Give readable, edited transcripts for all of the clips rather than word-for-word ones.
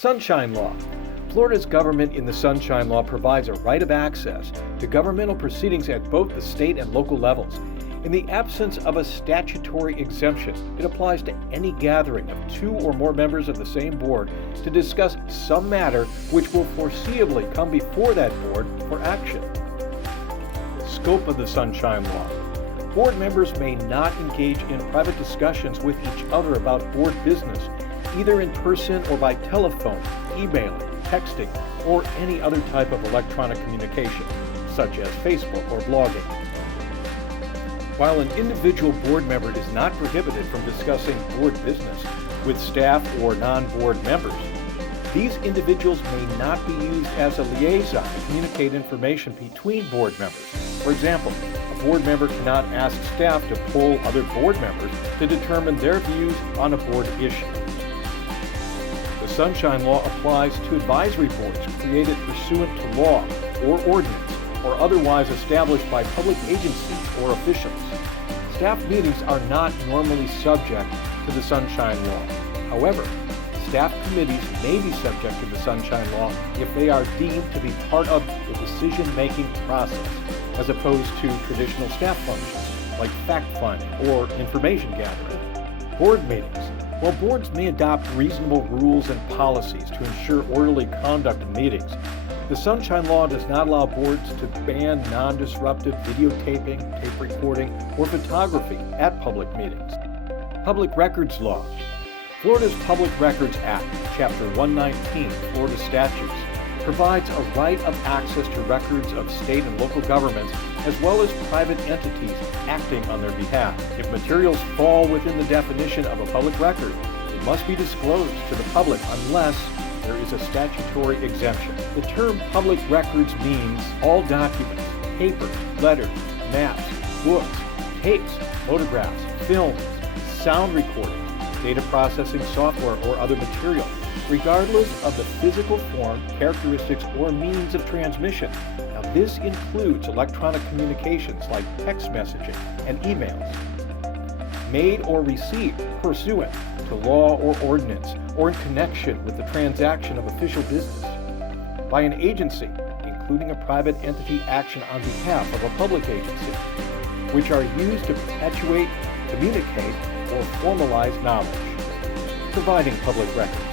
Sunshine Law. Florida's government in the Sunshine Law provides a right of access to governmental proceedings at both the state and local levels. In the absence of a statutory exemption, it applies to any gathering of two or more members of the same board to discuss some matter which will foreseeably come before that board for action. Scope of the Sunshine Law. Board members may not engage in private discussions with each other about board business, either in person or by telephone, emailing, texting, or any other type of electronic communication, such as Facebook or blogging. While an individual board member is not prohibited from discussing board business with staff or non-board members, these individuals may not be used as a liaison to communicate information between board members. For example, a board member cannot ask staff to poll other board members to determine their views on a board issue. The Sunshine Law applies to advisory boards created pursuant to law or ordinance or otherwise established by public agencies or officials. Staff meetings are not normally subject to the Sunshine Law. However, staff committees may be subject to the Sunshine Law if they are deemed to be part of the decision-making process, as opposed to traditional staff functions like fact-finding or information gathering. Board meetings. While boards may adopt reasonable rules and policies to ensure orderly conduct of meetings, the Sunshine Law does not allow boards to ban non-disruptive videotaping, tape recording, or photography at public meetings. Public Records Law. Florida's Public Records Act, Chapter 119, Florida Statutes, provides a right of access to records of state and local governments as well as private entities acting on their behalf. If materials fall within the definition of a public record, it must be disclosed to the public unless there is a statutory exemption. The term public records means all documents, papers, letters, maps, books, tapes, photographs, films, sound recordings, data processing software, or other material, regardless of the physical form, characteristics, or means of transmission. Now, this includes electronic communications like text messaging and emails, made or received pursuant to law or ordinance, or in connection with the transaction of official business by an agency, including a private entity action on behalf of a public agency, which are used to perpetuate, communicate, or formalize knowledge. Providing public records.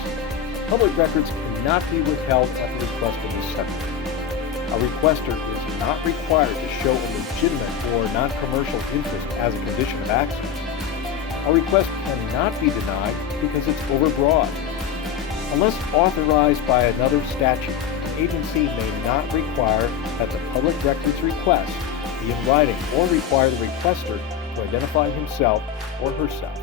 Public records cannot be withheld at the request of the Secretary. A requester is not required to show a legitimate or non-commercial interest as a condition of access. A request cannot be denied because it's overbroad. Unless authorized by another statute, an agency may not require that the public records request be in writing or require the requester to identify himself or herself.